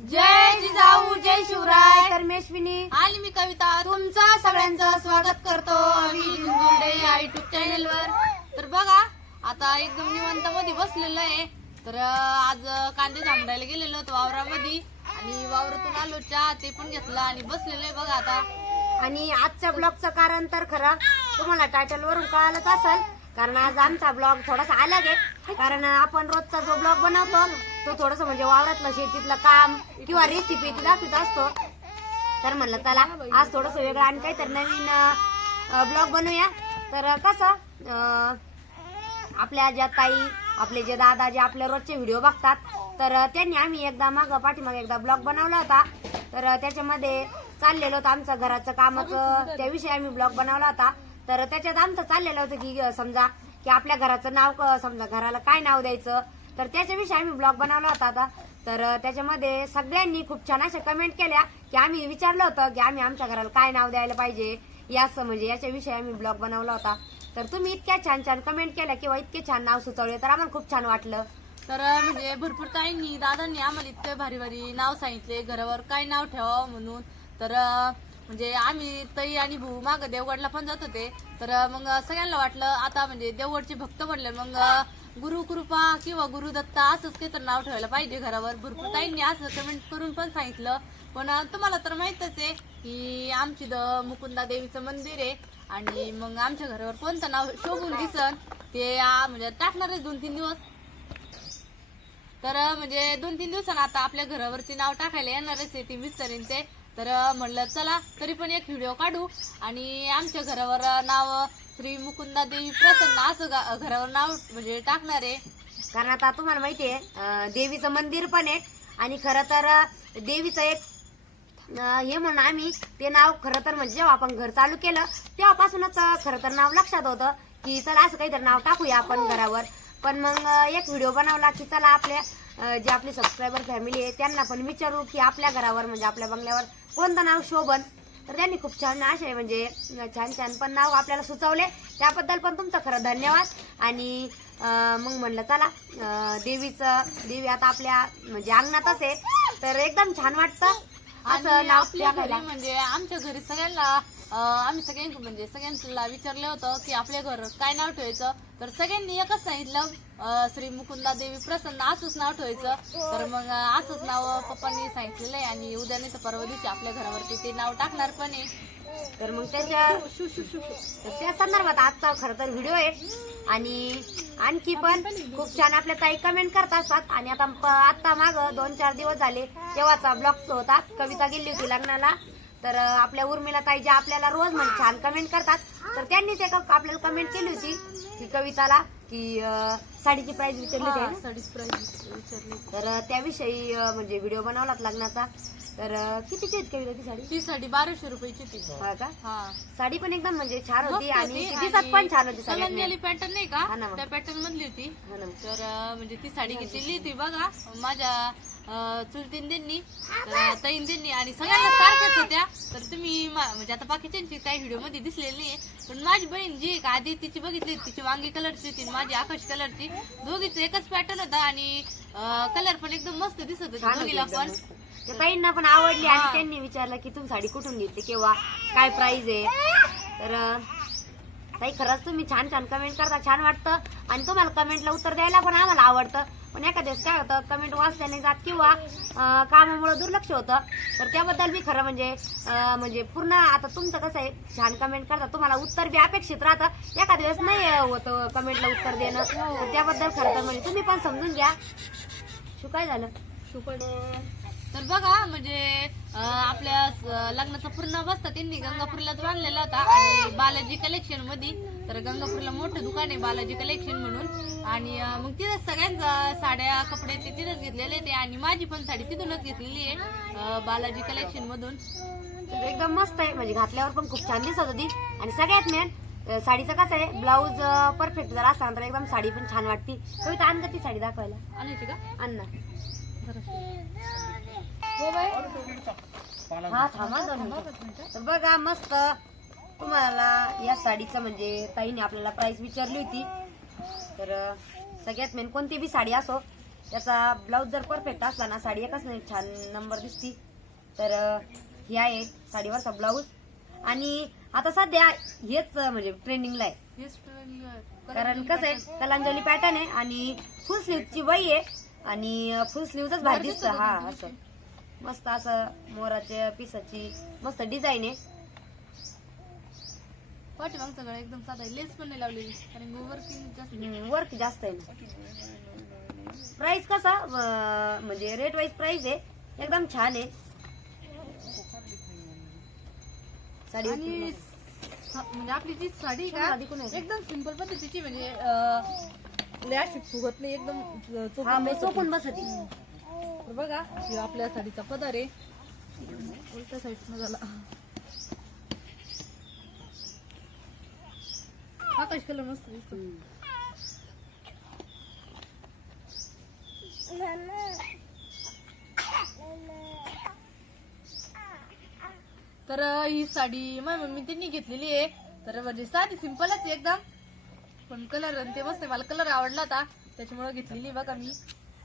जय जिजाऊ जय शिवराय. तर मेश्विनी आणि मी कविता तुमचं सगळ्यांचं स्वागत करतो आम्ही जिंजुर्डे या युट्यूब चॅनल वर. तर बघा आता एकदम निवांत मध्ये बसलेलं आहे. तर आज कांदे झांबडायला गेलेलो होतो वावरामध्ये आणि वावरातून आलो चहा ते पण घेतला आणि बसलेलं आहे बघा आता. आणि आजच्या ब्लॉगचं कारण तर खरं तुम्हाला टायटल वरून कळालंच असेल, कारण आज आमचा ब्लॉग थोडासा अलग आहे. कारण आपण रोजचा जो ब्लॉग बनवतो तो थोडस म्हणजे वावरातलं शेतीतलं काम किंवा रेसिपी दाखवत असतो. तर म्हणलं चला आज थोडस वेगळं आणि काहीतरी नवीन ब्लॉग बनवूया. तर कसं आपल्या ज्या ताई आपले जे दादा जे आपले रोजचे व्हिडिओ बघतात तर त्यांनी आम्ही एकदा पाठीमागे एकदा ब्लॉग बनवला होता. तर त्याच्यामध्ये चाललेलं होतं आमचं घराचं कामाचं, त्याविषयी आम्ही ब्लॉग बनवला होता. तर त्याच्यात आमचं चाललेलं होतं की समजा की आपल्या घराचं नाव समजा घराला काय नाव द्यायचं, तर त्याच्याविषयी आम्ही ब्लॉग बनवला होता आता. तर त्याच्यामध्ये सगळ्यांनी खूप छान अशा कमेंट केल्या की आम्ही विचारलं होतं की आम्ही आमच्या घराला काय नाव द्यायला पाहिजे याचं म्हणजे याच्याविषयी आम्ही ब्लॉग बनवला होता. तर तुम्ही इतक्या छान छान कमेंट केल्या किंवा इतके छान नाव सुचवले तर आम्हाला खूप छान वाटलं. तर म्हणजे भरपूर ताईंनी दादांनी आम्हाला इतके भारी भारी नाव सांगितले घरावर काय नाव ठेवावं म्हणून. तर म्हणजे आम्ही ताई आणि भाऊ माग देवगडला पण जात होते. तर मग सगळ्यांना वाटलं आता म्हणजे देवगडचे भक्त म्हणले मग गुरुकृपा किंवा गुरुदत्ता असंच काही तर नाव ठेवायला पाहिजे घरावर. भरपूर ताईंनी असं कमेंट करून पण सांगितलं. पण तुम्हाला तर माहितच आहे की आमची मुकुंदा देवीचं मंदिर आहे आणि मग आमच्या घरावर कोणतं नाव शोभून दिसन ते म्हणजे टाकणारच 2-3 दिवस. तर म्हणजे 2-3 दिवसांना आता आपल्या घरावरती नाव टाकायला येणारच आहे ती मिस्टरीन ते. तर म्हणलं चला तरी पण एक व्हिडिओ काढू आणि आमच्या घरावर नाव श्री मुकुंदा देवी प्रसन्न असं घरावर नाव म्हणजे टाकणार आहे. कारण आता तुम्हाला माहितीये देवीचं मंदिर पण आहे आणि खरं तर देवीचं एक हे म्हणून आम्ही ते नाव खरं तर म्हणजे जेव्हा आपण घर चालू केलं तेव्हापासूनच खरं तर नाव लक्षात होतं की चला असं काहीतरी नाव टाकूया आपण घरावर. पण मग एक व्हिडिओ बनवला की चला आपल्या जे आपले सबस्क्रायबर फॅमिली आहे त्यांना पण विचारू की आपल्या घरावर म्हणजे आपल्या बंगल्यावर कोणतं नाव शोभन. तर त्यांनी खूप छान असे म्हणजे छान छान पण नाव आपल्याला सुचवले, त्याबद्दल पण तुमचं खरं धन्यवाद. आणि मग म्हणलं चला देवी आता आपल्या म्हणजे अंगणातच आहे तर एकदम छान वाटतं असं नाव टाकायला. म्हणजे आमच्या घरी सगळ्यांना आम्ही सगळ्यांना विचारलं होतं की आपल्या घर काय नाव ठेवायचं. तर सगळ्यांनी एकच सांगितलं श्री मुकुंदा देवी प्रसन्न असंच नाव ठेवायचं. तर मग असंच नाव पप्पांनी सांगितलेलं आहे आणि उद्या नाही तर परवा दिवशी आपल्या घरावरती ते नाव टाकणार पण आहे. तर मग त्या संदर्भात आजचा खरं तर व्हिडिओ आहे. आणि आणखी पण खूप छान आपल्या ताई कमेंट करत असतात. आणि आता माग 2-4 दिवस झाले तेव्हाचा ब्लॉग होता, कविता गेली होती लग्नाला. तर आपल्या उर्मिला ताई ज्या आपल्याला रोज म्हणजे छान कमेंट करतात तर त्यांनीच एक आपल्याला कमेंट केली होती की कविताला की साडीची प्राइस विचारली होती, साडीची प्राइस विचारली. तर त्याविषयी म्हणजे व्हिडिओ बनवलात लग्नाचा. तर कितीची आहेत कविता ती साडी? ती साडी 1200 रुपयाची ती. हा का? हा साडी पण एकदम म्हणजे छान होती मस्त आणि होती दिसत पण छान होती. सलंजली पॅटर्न नाही हा ना का मग. त्या पॅटर्न मधली होती. हा ना. तर म्हणजे ती साडी घेतलेली होती बघा माझ्या चुलतींनी तर ताईंनी आणि सगळ्यांना सारख्याच होत्या. तर तुम्ही म्हणजे आता बाकीच्यांची काही व्हिडिओ मध्ये दिसलेली आहे पण माझी बहीण जी का आधी तिची बघितली तिची वांगी कलरची होती माझी आकाश कलरची, दोघीच एकच पॅटर्न होता आणि कलर पण एकदम मस्त दिसत होती दोघीला पण. त्या ताईंना पण आवडली आणि त्यांनी विचारलं की तुम्ही साडी कुठून घेतली किंवा काय प्राइस आहे. तर ताई खरंच तुम्ही छान छान कमेंट करता, छान वाटतं आणि तुम्हाला कमेंटला उत्तर द्यायला पण आम्हाला आवडतं. पण एखाद्या काय होतं कमेंट वाचल्या नाही जात किंवा कामामुळे दुर्लक्ष होतं. तर त्याबद्दल मी खरं म्हणजे पूर्ण आता तुमचं कसं आहे छान कमेंट करता तुम्हाला उत्तर बी अपेक्षित राहतं, एखाद्या वेळेस नाही होतं कमेंटला उत्तर देणं. तर त्याबद्दल खरं तर म्हणजे तुम्ही पण समजून घ्या. काय झालं तर बघा म्हणजे आपल्या लग्नाचा पूर्ण बसता त्यांनी गंगापूरलाच बांधलेला होता आणि बालाजी कलेक्शन मध्ये. तर गंगापूरला मोठं दुकान आहे बालाजी कलेक्शन म्हणून आणि मग तिथंच सगळ्यांचा साड्या कपडे ते तिथंच घेतलेले ते आणि माझी पण साडी तिथूनच घेतलेली आहे बालाजी कलेक्शन मधून. तर एकदम मस्त आहे म्हणजे घातल्यावर पण खूप छान दिसत होती. आणि सगळ्यात मेन साडीचं कसं आहे ब्लाऊज परफेक्ट जर असला तर एकदम साडी पण छान वाटते. कविता आण ती साडी दाखवायला आणायची का? आण ना. हो हा थांबा 2 मिनिटं. तर बघा मस्त तुम्हाला या साडीचं म्हणजे ताईने आपल्याला प्राइस विचारली होती. तर सगळ्यात मेन कोणती बी साडी असो त्याचा ब्लाऊज जर परफेक्ट असला ना साडी एकच नाही छान नंबर दिसती. तर ही आहे साडीवरचा ब्लाऊज. आणि आता सध्या हेच म्हणजे ट्रेंडिंगला आहे, हेच ट्रेनिंग आहे. कारण कसं आहे कलांजली पॅटर्न आहे आणि फुल स्लीवची बाई आहे आणि फुल स्लीवच भारी दिसतं. हा असं मस्त असं मोराच्या पिसाची मस्त डिझाईन आहे. पाठीमागचं गळा एकदम साधा आहे, लेस पण नाही लावलेली कारण वर्किंग जास्त. वर्क जास्त आहे ना. प्राइस कसा म्हणजे रेट वाईज प्राइस आहे एकदम छान आहे साडी. आणि म्हणजे आपली जी साडी आहे साडी कोण का आहे? एकदम सिंपल पद्धतीची, म्हणजे लय अशी फुगत नाही, एकदम हा चोपून मग बसते. चोपून बसती. तर बघा हे आपल्या साडीचा पदर आहे, उलट्या साईडनं झाला. आकाश कलर मस्त दिसतो. तर ही साडी माझ्या मम्मी त्यांनी घेतलेली आहे. तर म्हणजे साधी सिंपलच आहे एकदम, पण कलर ते मस्त आहे, मला कलर आवडला होता त्याच्यामुळे घेतलेली बघा मी.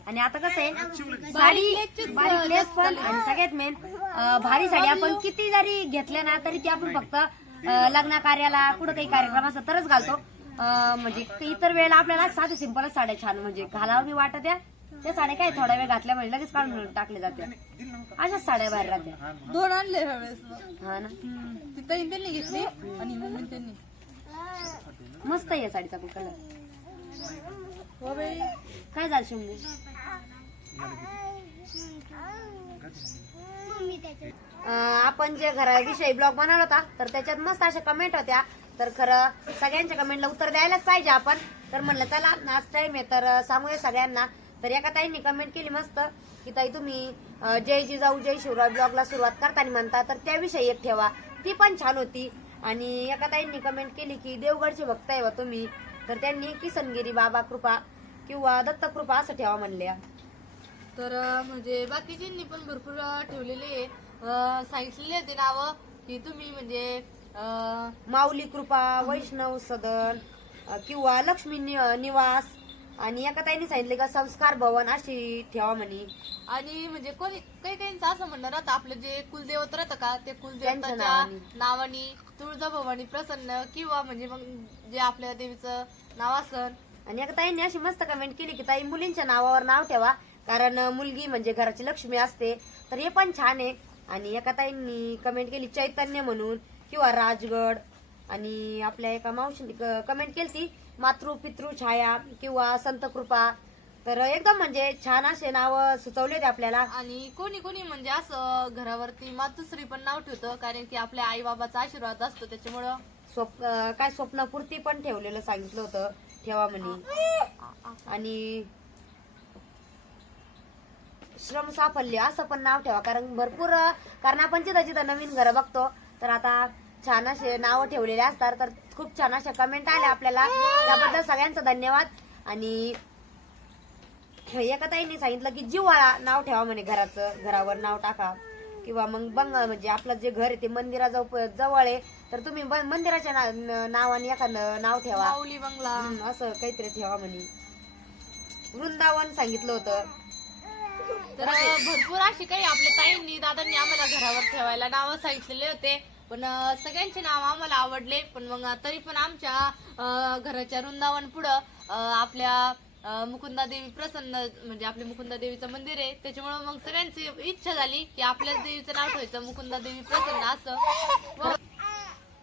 आणि आता कसं आहे साडी बारीक लेस पण आणि सगळ्यात मेन भारी साडी आपण किती जरी घेतल्या ना तरी ती आपण फक्त लग्न कार्याला कुठं काही कार्यक्रम असला तरच घालतो. म्हणजे इतर वेळेला आपल्याला साधी सिंपलच साड्या छान म्हणजे घालावी वाटत या. त्या साड्या काय थोड्या वेळ घातल्या म्हणजे लगेच काढून टाकल्या जात्या, अशाच साड्या बाहेर राहत्या. 2 आणले ह्या वेळेस. हा ना ती ताईन त्यांनी घेतली आणि मम्मी त्यांनी. मस्त आहे या साडीचा कलर. हो बाई, काय झालं शंभू? आपण जे घराविषयी ब्लॉग बनवला होता तर त्याच्यात मस्त अशा कमेंट होत्या. तर खरं सगळ्यांच्या कमेंटला उत्तर द्यायलाच पाहिजे आपण. तर म्हणलं चला आज टाइम आहे तर सांगूया सगळ्यांना. तर एका ताईंनी कमेंट केली मस्त की ताई तुम्ही जय जिजाऊ जय शिवराय ब्लॉगला सुरुवात करताना म्हणता तर त्याविषयी एक ठेवा, ती पण छान होती. आणि एका ताईंनी कमेंट केली की देवगडचे भक्त आहे वा तुम्ही, तर त्यांनी किसनगिरी बाबा कृपा किंवा दत्त कृपा असं ठेवा म्हणल्या. तर म्हणजे बाकीच्यांनी पण भरपूर ठेवलेले आहे, सांगितलेले होते नावं की तुम्ही म्हणजे माऊली कृपा, वैष्णव सदन किंवा लक्ष्मी निवास. आणि एका ताईने सांगितले का संस्कार भवन अशी ठेवा म्हणे. आणि म्हणजे कोणी काही काहींचं असं म्हणणं राहतं आपलं जे कुलदेवत राहतं का ते त्यांच्या कुलदेवताच्या नावानी तुळजाभवानी प्रसन्न किंवा म्हणजे मग जे आपल्या देवीचं नाव असन. आणि एका ताईंनी अशी मस्त कमेंट केली की ताई मुलींच्या नावावर नाव ठेवा कारण मुलगी म्हणजे घराची लक्ष्मी असते. तर हे पण छान आहे. आणि एका ताईंनी कमेंट केली चैतन्य म्हणून किंवा राजगड. आणि आपल्या एका मावशीने कमेंट केली ती मातृ पितृ छाया किंवा संत कृपा. तर एकदम म्हणजे छान असे नाव सुचवले होते आपल्याला. आणि कोणी कोणी म्हणजे असं घरावरती मातुश्री पण नाव ठेवतं कारण की आपल्या आई बाबाचा आशीर्वाद असतो त्याच्यामुळं. काय स्वप्नपूर्ती पण ठेवलेलं सांगितलं होतं ठेवा म्हणे. आणि श्रम साफल्य असं पण नाव ठेवा कारण आपण जिथं नवीन घरं बघतो तर आता छान असे नाव ठेवलेले असतात. तर खूप छान अशा कमेंट आल्या आपल्याला, त्याबद्दल सगळ्यांचा धन्यवाद. आणि एका ताईंनी सांगितलं की जिव्हाळा नाव ठेवा म्हणे, घरावर नाव टाका किंवा मग म्हणजे आपलं जे घर आहे ते मंदिराजवळ आहे तर तुम्ही मंदिराच्या नावाने एखादं नाव ठेवा, माऊली बंगला असं काहीतरी ठेवा म्हणे. वृंदावन सांगितलं होतं. तर भरपूर अशी काही आपल्या ताईंनी दादांनी आम्हाला घरावर ठेवायला नावं सांगितलेले होते, पण सगळ्यांचे नाव आम्हाला आवडले. पण मग तरी पण आमच्या घराच्या वृंदावन पुढं आपल्या मुकुंदा देवी प्रसन्न म्हणजे आपले मुकुंदा देवीचं मंदिर आहे त्याच्यामुळे मग सगळ्यांची इच्छा झाली की आपल्याच देवीचं नाव ठेवायचं मुकुंदा देवी प्रसन्न असं.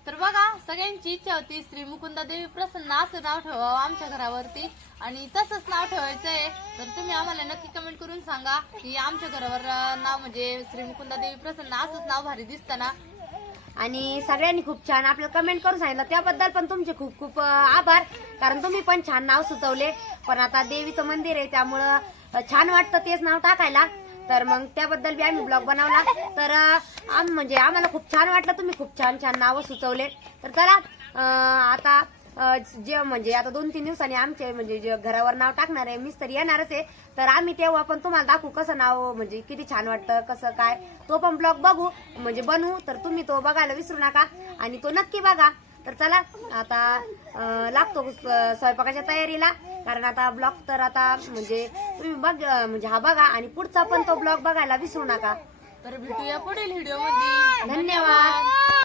तर बघा सगळ्यांची इच्छा होती श्री मुकुंदा देवी प्रसन्न असं नाव ठेवावं आमच्या घरावरती आणि तसंच नाव ठेवायचं आहे. तर तुम्ही आम्हाला नक्की कमेंट करून सांगा की आमच्या घरावर नाव म्हणजे श्री मुकुंदा देवी प्रसन्न असंच नाव भारी दिसतं ना. आणि सगळ्यांनी खूप छान आपल्याला कमेंट करून सांगितलं त्याबद्दल पण तुमचे खूप खूप आभार, कारण तुम्ही पण छान नाव सुचवले. पण आता देवीचं मंदिर आहे त्यामुळं छान वाटतं तेच नाव टाकायला. तर मग त्याबद्दल बी आम्ही ब्लॉग बनवला. तर म्हणजे आम्हाला खूप छान वाटलं, तुम्ही खूप छान छान नावं सुचवले. तर चला आता जे म्हणजे आता 2-3 दिवसांनी आमचे म्हणजे जे घरावर नाव टाकणार आहे मिस्त्री येणारच आहे. तर आम्ही तेव्हा पण तुम्हाला दाखवू कसं नाव म्हणजे किती छान वाटतं कसं काय, तो पण ब्लॉग बघू म्हणजे बनवू. तर तुम्ही तो बघायला विसरू नका आणि तो नक्की बघा. तर चला आता लागतो स्वयंपाकाच्या तयारीला. कारण आता ब्लॉग तर आता म्हणजे तुम्ही म्हणजे हा बघा आणि पुढचा पण तो ब्लॉग बघायला विसरू नका. तर भेटूया पुढील व्हिडिओ मध्ये. धन्यवाद.